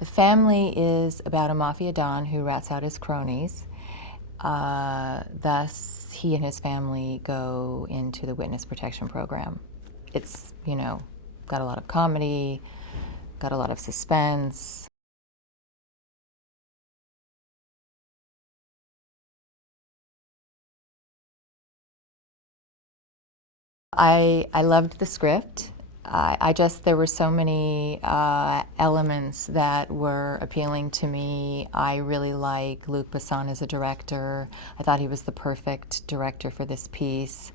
The family is about a mafia don who rats out his cronies. Thus, he and his family go into the witness protection program. It's, got a lot of comedy, got a lot of suspense. I loved the script. There were so many elements that were appealing to me. I really like Luc Besson as a director. I thought he was the perfect director for this piece.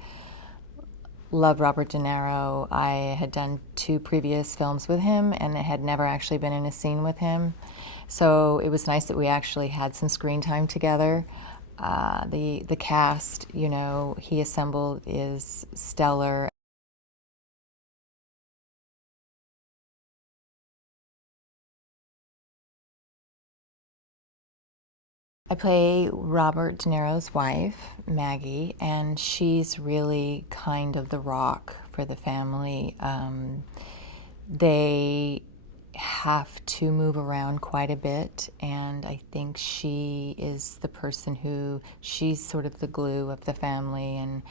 Love Robert De Niro. I had done 2 previous films with him and had never actually been in a scene with him. So it was nice that we actually had some screen time together. The cast, he assembled is stellar. I play Robert De Niro's wife, Maggie, and she's really kind of the rock for the family. They have to move around quite a bit, and I think she is the person she's sort of the glue of the family and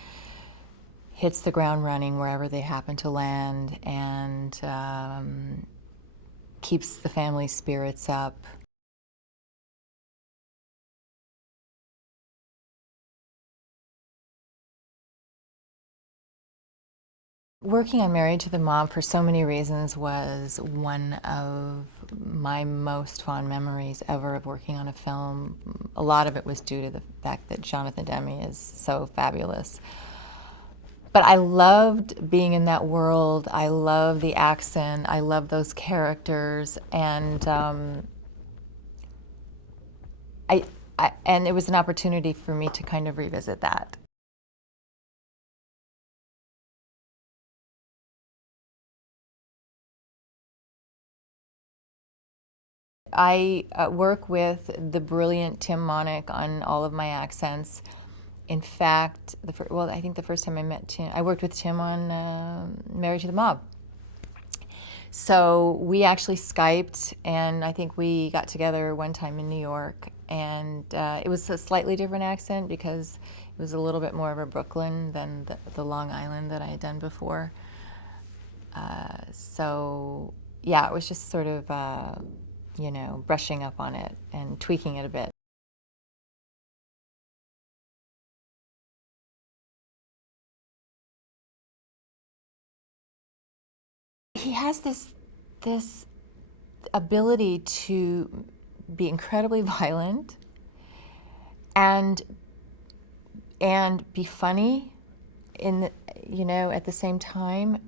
hits the ground running wherever they happen to land, and keeps the family spirits up. Working on Married to the Mob for so many reasons was one of my most fond memories ever of working on a film. A lot of it was due to the fact that Jonathan Demme is so fabulous. But I loved being in that world. I love the accent. I love those characters, and I, and it was an opportunity for me to kind of revisit that. I work with the brilliant Tim Monick on all of my accents. In fact, I think the first time I met Tim, I worked with Tim on Married to the Mob. So we actually Skyped, and I think we got together one time in New York, and it was a slightly different accent because it was a little bit more of a Brooklyn than the Long Island that I had done before. So yeah, it was just sort of, brushing up on it and tweaking it a bit. He has this ability to be incredibly violent and be funny at the same time,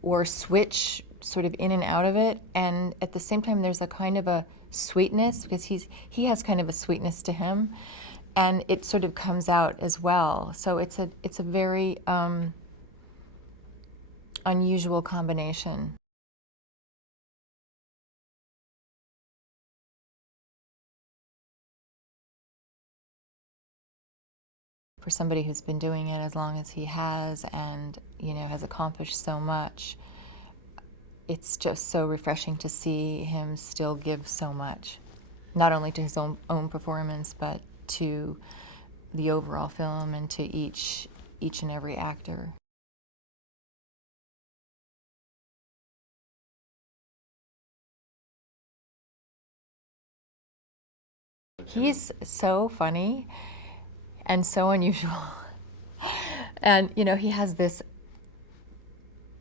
or switch sort of in and out of it, and at the same time there's a kind of a sweetness because he has kind of a sweetness to him, and it sort of comes out as well. So it's a very unusual combination. For somebody who's been doing it as long as he has and has accomplished so much, it's just so refreshing to see him still give so much, not only to his own performance but to the overall film and to each and every actor. He's so funny and so unusual. And he has this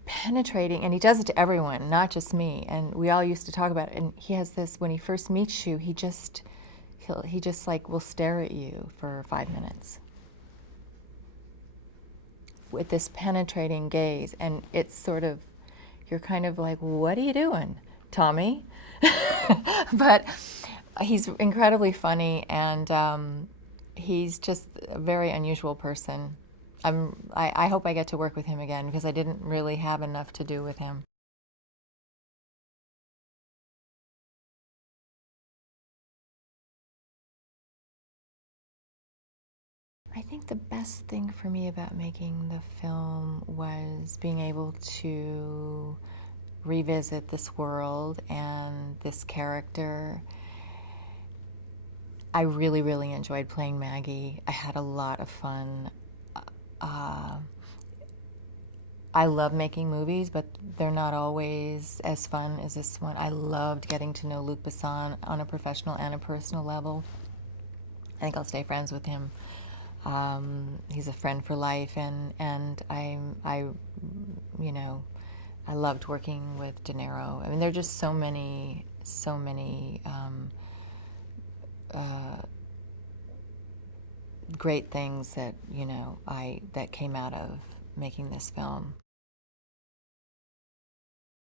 penetrating, and he does it to everyone, not just me. And we all used to talk about it. And he has this, when he first meets you, he just like will stare at you for 5 minutes with this penetrating gaze, and it's sort of, you're kind of like, what are you doing, Tommy? But he's incredibly funny, and he's just a very unusual person. I hope I get to work with him again because I didn't really have enough to do with him. I think the best thing for me about making the film was being able to revisit this world and this character. I really, really enjoyed playing Maggie. I had a lot of fun. I love making movies, but they're not always as fun as this one. I loved getting to know Luc Besson on a professional and a personal level. I think I'll stay friends with him. He's a friend for life, and you know, I loved working with De Niro. I mean, there are just so many great things that that came out of making this film.